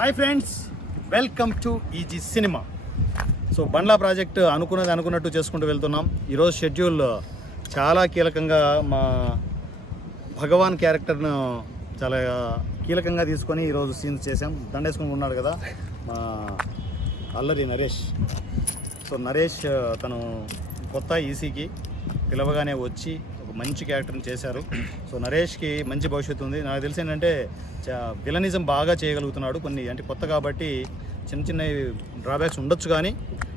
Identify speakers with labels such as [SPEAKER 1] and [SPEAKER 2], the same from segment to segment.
[SPEAKER 1] Hi friends welcome to easy cinema. So Bandla project అనుకున్నది అనుకున్నట్టు చేసుకుంటూ వెళ్తున్నాం. ఈరోజు షెడ్యూల్ చాలా కీలకంగా మా భగవాన్ క్యారెక్టర్ను చాలా కీలకంగా తీసుకొని ఈరోజు సీన్స్ చేసాం దండేసుకుని ఉన్నాడు కదా మా అల్లరి నరేష్. సో నరేష్ తను కొత్త ఈసీకి పిలవగానే వచ్చి మంచి క్యారెక్టర్ని చేశారు. సో నరేష్కి మంచి భవిష్యత్తు ఉంది. నాకు తెలిసి ఏంటంటే విలనిజం బాగా చేయగలుగుతున్నాడు కొన్ని అంటే కొత్త కాబట్టి చిన్న చిన్న డ్రాబ్యాక్స్ ఉండొచ్చు కానీ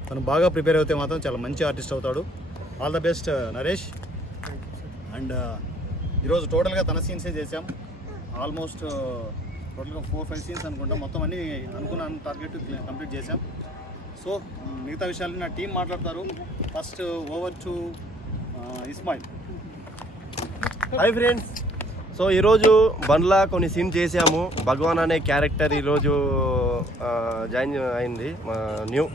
[SPEAKER 1] తను బాగా ప్రిపేర్ అయితే మాత్రం చాలా మంచి ఆర్టిస్ట్ అవుతాడు. All the best Naresh. And ఈరోజు టోటల్గా తన సీన్సే చేసాం ఆల్మోస్ట్ uh, టోటల్గా ఫోర్ ఫైవ్ సీన్స్ అనుకుంటాం. మొత్తం అన్ని అనుకున్న టార్గెట్ కంప్లీట్ చేసాం సో మిగతా విషయాలు నా టీం మాట్లాడతారు. First over to uh, Ismail.
[SPEAKER 2] Hi friends so ఈరోజు బండ్లా కొన్ని సీన్ చేసాము భగవాన్ అనే క్యారెక్టర్ ఈరోజు జాయిన్ అయింది. మా న్యూ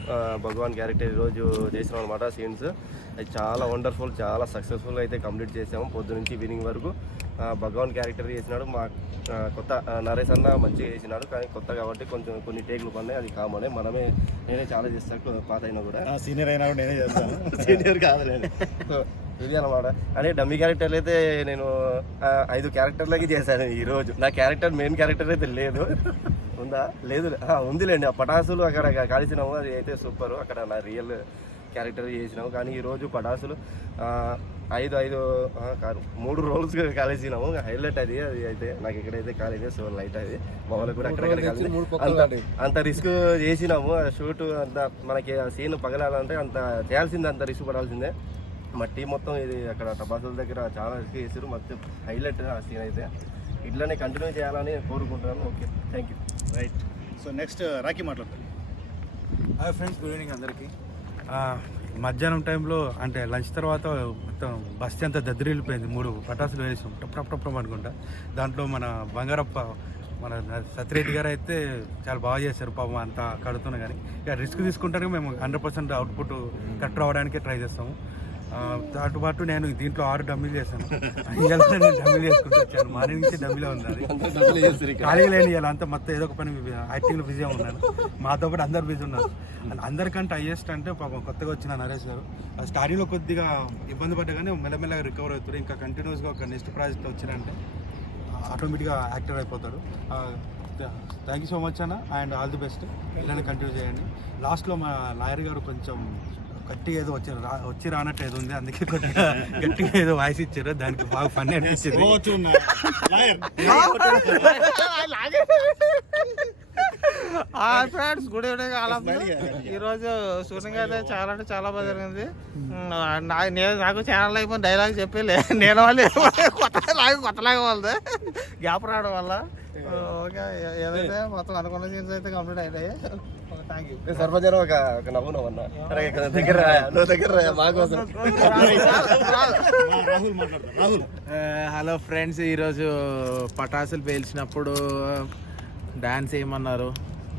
[SPEAKER 2] భగవాన్ క్యారెక్టర్ ఈరోజు చేసినాం అనమాట సీన్స్ అది చాలా వండర్ఫుల్ చాలా సక్సెస్ఫుల్ అయితే కంప్లీట్ చేసాము పొద్దు నుంచి ఈవినింగ్ వరకు భగవాన్ క్యారెక్టర్ చేసినాడు. మా కొత్త నరేష్ అన్న మంచిగా చేసినాడు. కానీ కొత్త కాబట్టి కొంచెం కొన్ని టేకులు పడినాయి. అది కామనే మనమే నేనే చాలా చేస్తాను పాత అయినా కూడా
[SPEAKER 1] సీనియర్ అయినా కూడా నేనే చేస్తాను.
[SPEAKER 2] సీనియర్ కాదు నేను ఇది అనమాట అదే డమ్మీ క్యారెక్టర్లు అయితే నేను ఐదు క్యారెక్టర్లకి చేశాను ఈ రోజు. నా క్యారెక్టర్ మెయిన్ క్యారెక్టర్ అయితే లేదు. ఉందా? లేదు. ఉందిలేండి. ఆ పటాసులు అక్కడ కాల్చినాము. అది అయితే సూపర్ అక్కడ నా రియల్ క్యారెక్టర్ చేసినాము. కానీ ఈ రోజు పటాసులు ఐదు ఐదు కాదు మూడు రోల్స్ కాలేసినాము హైలైట్ అది. అది అయితే నాకు ఇక్కడైతే కాలేదు సో లైట్ అది. మా వాళ్ళకి కూడా కాలేదు అంత అంత రిస్క్ చేసినాము. ఆ షూట్ అంత మనకి ఆ సీన్ పగలాలంటే అంత చేయాల్సిందే అంత రిస్క్ పడాల్సిందే. మా టీం మొత్తం ఇది అక్కడ టపాసుల దగ్గర చాలా రిస్క్ చేసారు మొత్తం హైలైట్ ఆ సీన్ అయితే. ఇట్లానే కంటిన్యూ చేయాలని కోరుకుంటున్నాను. Okay thank you
[SPEAKER 1] right so next Rocky మాట్లాడతాను
[SPEAKER 3] హాయ్ ఫ్రెండ్స్ గుడ్ ఈవినింగ్ అందరికీ. ఆ, మధ్యాహ్నం టైంలో అంటే లంచ్ తర్వాత మొత్తం బస్తీ అంతా దద్దరిల్లిపోయింది. మూడు పటాసులు వేసాం టప్ టప్ టప్ అనుకుంటా. దాంట్లో మన బంగారప్ప మన సత్యరెడ్డి గారు అయితే చాలా బాగా చేశారు. పాపం అంతా కడుతున్నా కానీ ఇక రిస్క్ తీసుకుంటారు మేము హండ్రెడ్ పర్సెంట్ అవుట్పుట్ కరెక్ట్ రావడానికి ట్రై చేస్తాము. దాంతో పాటు నేను దీంట్లో ఆరు డమ్మీలు చేశాను. నేను డమ్మీలు చేసుకుంటూ వచ్చాను. మార్నింగ్ నుంచి డమ్మీలో అది. ఖాళీగా లేని ఇవాళ అంతా మొత్తం ఏదో ఒక పని యాక్టింగ్లో బిజీగా ఉన్నాను. మాతో పాటు అందరు బిజీ ఉన్నారు. అండ్ అందరికంటే హైయెస్ట్ అంటే పాపం కొత్తగా వచ్చిన నరేష్ గారు. స్టార్టింగ్లో కొద్దిగా ఇబ్బంది పడ్డా కానీ మెల్లమెల్లగా రికవర్ అవుతారు. ఇంకా కంటిన్యూస్గా ఒక నెక్స్ట్ ప్రాజెక్ట్ వచ్చినంటే ఆటోమేటిక్గా యాక్టివ్ అయిపోతాడు థ్యాంక్ యూ సో మచ్ అన్న. అండ్ ఆల్ ది బెస్ట్ ఇలానే కంటిన్యూ చేయండి. లాస్ట్లో మా లాయర్ గారు కొంచెం గట్టిగా ఏదో వచ్చారు రా వచ్చి రానట్టు ఏదో ఉంది. అందుకే కొద్దిగా గట్టిగా ఏదో వాయిస్ ఇచ్చారు. దానికి బాగా ఫన్ అనిపించింది.
[SPEAKER 4] ఫ్రెండ్స్ గుడ్ ఈవినింగ్ వాళ్ళందరూ ఈరోజు షూటింగ్ అయితే చాలా అంటే చాలా బాగా జరిగింది. నా నేను నాకు ఛానల్ అయిపోయిన డైలాగ్ చెప్పి లే- నేను వాళ్ళు కొత్త లాగా కొత్తలాగా వాళ్ళది. గ్యాప్ రావడం వల్ల. ఓకే ఏదైతే మొత్తం అనుకున్న సీన్స్ అయితే కంప్లీట్ అయినాయి.
[SPEAKER 2] సర్వజన ఒక నవ్వు ఇక్కడ దగ్గర నువ్వు దగ్గర
[SPEAKER 1] రాహుల్
[SPEAKER 4] హలో ఫ్రెండ్స్ ఈరోజు పటాసులు పేల్చినప్పుడు డాన్స్ ఏమన్నారు?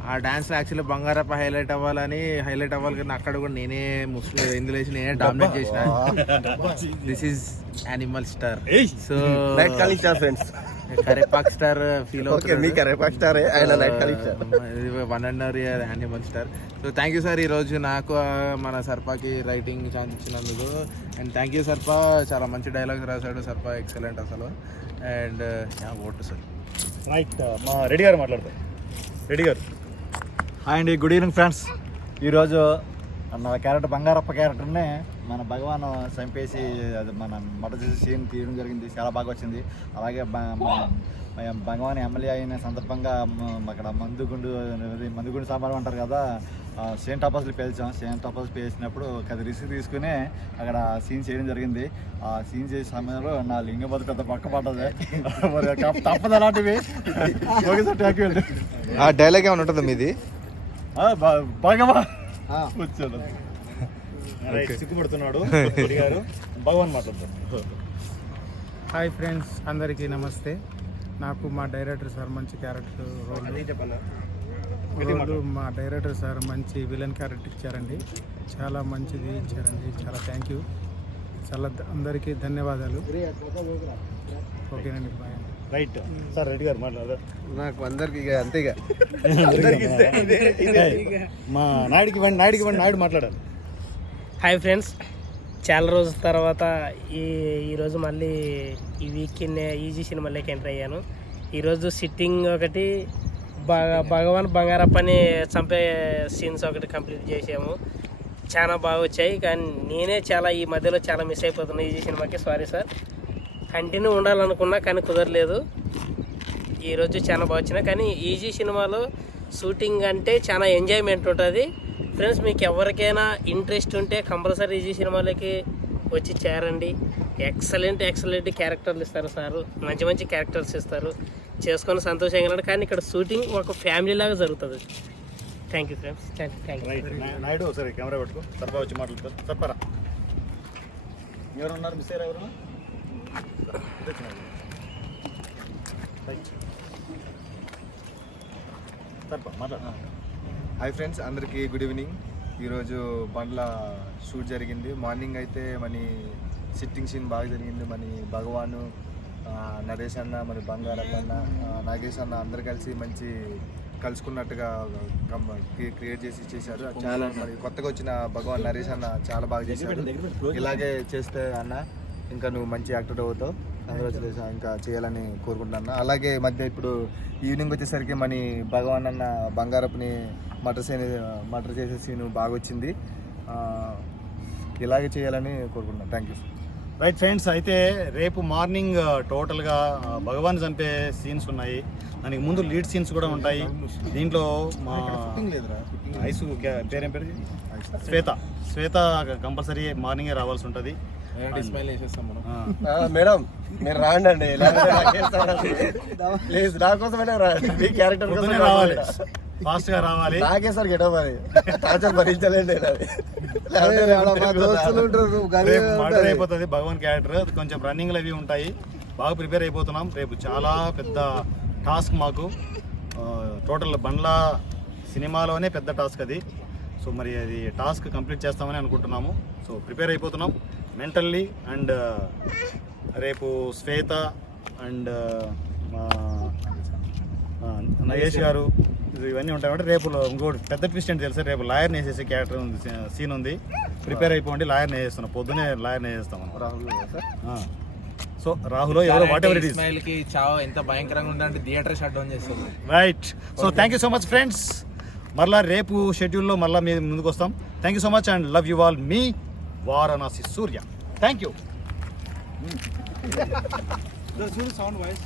[SPEAKER 4] ఆ డాన్స్ యాక్చువల్లీ బంగారప్ప హైలైట్ అవ్వాలని హైలైట్ అవ్వాలి కానీ అక్కడ కూడా నేనే ముస్లిం ఇందులో వేసి నేనే డామినేట్ చేసిన. This is animal star so
[SPEAKER 2] friends
[SPEAKER 4] కరేపాక్ star feel
[SPEAKER 2] okay మీ కరెక్ట్ స్టారే ఆయన night కాలించా
[SPEAKER 4] one and year animal star so thank you sir ఈరోజు నాకు ఆ, మన సర్పాకి రైటింగ్ ఛాన్స్ ఇచ్చినందుకు. అండ్ థ్యాంక్ యూ సర్పా చాలా మంచి డైలాగ్స్ రాశాడు సర్పా ఎక్సలెంట్ అసలు. అండ్ ఓటు సార్
[SPEAKER 1] రైట్ మా రెడ్డి గారు మాట్లాడతారు. రెడ్డి గారు.
[SPEAKER 5] హాయ్ అండి గుడ్ ఈవినింగ్ ఫ్రెండ్స్ ఈరోజు నా క్యారెక్టర్ బంగారప్ప క్యారెక్టర్ని మన భగవాన్ చంపేసి అది మన మొదటి సీన్ తీయడం జరిగింది. చాలా బాగా వచ్చింది. అలాగే భగవాన్ ఎమ్మెల్యే అయిన సందర్భంగా అక్కడ మందుగుండు అది మందుగుండు సాంబార్ అంటారు కదా ఆ, సేమ్ టపాసులు పేల్చాం. సేమ్ టపాసులు పేల్చినప్పుడు అది రిస్క్ తీసుకుని అక్కడ సీన్ చేయడం జరిగింది. ఆ సీన్ చేసే సమయంలో నా లింగబద్ద పెద్ద పక్క పడ్డది. మరి తప్పదు అలాంటివి.
[SPEAKER 6] ఆ డైలాగ్ ఏమైనా ఉంటుందా మీది?
[SPEAKER 5] భగవాన్
[SPEAKER 1] వచ్చాడు సిగ్గుపడుతున్నాడు భగవాన్ మాట్లాడతారు
[SPEAKER 7] హాయ్ ఫ్రెండ్స్ అందరికీ నమస్తే. నాకు మా డైరెక్టర్ సార్ మంచి క్యారెక్టర్ రోల్ మా డైరెక్టర్ సార్ మంచి విలన్ క్యారెక్టర్ ఇచ్చారండి. చాలా మంచిది ఇచ్చారండి. చాలా థ్యాంక్ యూ చాలా అందరికీ ధన్యవాదాలు. ఓకేనండి బాయ్
[SPEAKER 1] రైట్. సార్ రెడ్డి గారు మాట్లాడదా
[SPEAKER 6] నాకు అందరికి ఇక అంతే ఇక.
[SPEAKER 1] మా నాయుడికి నాయుడికి ఇవ్వండి నాయుడు మాట్లాడాలి.
[SPEAKER 8] Hi friends. చాలా రోజుల తర్వాత ఈ ఈరోజు మళ్ళీ ఈ వీక్ ఈజీ సినిమాలోకి ఎంటర్ అయ్యాను. ఈరోజు సిట్టింగ్ ఒకటి భగ భగవాన్ బంగారప్పని చంపే సీన్స్ ఒకటి కంప్లీట్ చేసాము. చాలా బాగా వచ్చాయి కానీ నేనే చాలా ఈ మధ్యలో చాలా మిస్ అయిపోతున్నా ఈజీ సినిమాకి. సారీ సార్ కంటిన్యూ ఉండాలనుకున్నా కానీ కుదరలేదు. ఈరోజు చాలా బాగా వచ్చినాయి కానీ ఈజీ సినిమాలో షూటింగ్ అంటే చాలా ఎంజాయ్మెంట్ ఉంటుంది. ఫ్రెండ్స్ మీకు ఎవరికైనా ఇంట్రెస్ట్ ఉంటే కంపల్సరీ ఈజీ సినిమాలకి వచ్చి చేరండి. ఎక్సలెంట్ ఎక్సలెంట్ క్యారెక్టర్లు ఇస్తారు సారు. మంచి మంచి క్యారెక్టర్స్ ఇస్తారు. చేసుకొని సంతోషంగా ఉన్నాడు. కానీ ఇక్కడ షూటింగ్ ఒక ఫ్యామిలీ లాగా జరుగుతుంది. Thank you friends thank you
[SPEAKER 1] Naidu సరే కెమెరా పెట్టుకో. సర్పా వచ్చి మాట్లాడుతారు సర్పరా ఎవరున్నారు? మిస్ అయ్యారు ఎవరు సర్పా మాట్లాడు.
[SPEAKER 6] హాయ్ ఫ్రెండ్స్ అందరికీ గుడ్ ఈవినింగ్. ఈరోజు బండ్ల షూట్ జరిగింది. మార్నింగ్ అయితే మన సిట్టింగ్ సీన్ బాగా జరిగింది. మన భగవాను నరేష్ అన్న మరి ఆ, నాగేష్ అన్న అందరు కలిసి మంచి కలుసుకున్నట్టుగా క్రియేట్ చేసి చేశారు. చాలా మరి కొత్తగా వచ్చిన భగవాన్ నరేష్ అన్న చాలా బాగా చేశారు. ఇలాగే చేస్తే అన్న ఇంకా నువ్వు మంచి యాక్టర్ అవుతావు. కంగ్రాచులేషన్ ఇంకా చేయాలని కోరుకుంటున్నాను అలాగే మధ్య ఇప్పుడు ఈవినింగ్ వచ్చేసరికి మన భగవాన్ అన్న బంగారపుని మటర్ సీన్ మటర్ చేసే సీన్ బాగా వచ్చింది ఇలాగే చేయాలని కోరుకుంటున్నాను థ్యాంక్ యూ
[SPEAKER 1] రైట్ ఫ్రెండ్స్ అయితే రేపు మార్నింగ్ టోటల్గా భగవాన్ చంపే సీన్స్ ఉన్నాయి. దానికి ముందు లీడ్ సీన్స్ కూడా ఉంటాయి. దీంట్లో మా ఐసు పేరేం పేరు? శ్వేత. శ్వేత కంపల్సరీ మార్నింగే రావాల్సి ఉంటుంది.
[SPEAKER 2] మేడం మీరు రాండి అండి? ప్లీజ్ నా కోసమైనా రండి. మీ క్యారెక్టర్ కోసం
[SPEAKER 1] రావాలి. ఫాస్ట్గా రావాలి.
[SPEAKER 2] నాకే సార్ గెటప్ అది. టార్చర్ భరించలేండి
[SPEAKER 1] అయిపోతుంది భగవాన్ క్యారెక్టర్ అది కొంచెం రన్నింగ్లు అవి ఉంటాయి. బాగా ప్రిపేర్ అయిపోతున్నాం. రేపు చాలా పెద్ద టాస్క్ మాకు. టోటల్ బండ్ల సినిమాలోనే పెద్ద టాస్క్ అది. సో మరి అది టాస్క్ కంప్లీట్ చేస్తామని అనుకుంటున్నాము. సో ప్రిపేర్ అయిపోతున్నాం. మెంటల్లీ అండ్ రేపు శ్వేత అండ్ మా ఆ, నగేష్ గారు ఇది ఇవన్నీ ఉంటాయి అంటే రేపు ఇంకోటి పెద్ద ట్విస్ట్ ఏంటి తెలుసా? రేపు లాయర్ని వేసేసే క్యారెక్టర్ ఉంది సీన్ ఉంది. ప్రిపేర్ అయిపోండి లాయర్ని వేసేస్తున్నాం పొద్దునే లాయర్ని వేసేస్తాం మనం.
[SPEAKER 2] రాహుల్.
[SPEAKER 1] సో రాహుల్ ఎవరో వాట్ ఎవర్ ఇట్
[SPEAKER 9] ఇస్మాయిల్కి చావు ఎంత భయంకరంగా ఉందంటే థియేటర్ షట్ డౌన్ చేస్తుంది.
[SPEAKER 1] Right so thank you so much friends మరలా రేపు షెడ్యూల్లో మరలా మీ ముందుకు వస్తాం. Thank you so much and love you all me Varanasi Surya. Thank you
[SPEAKER 3] sound voice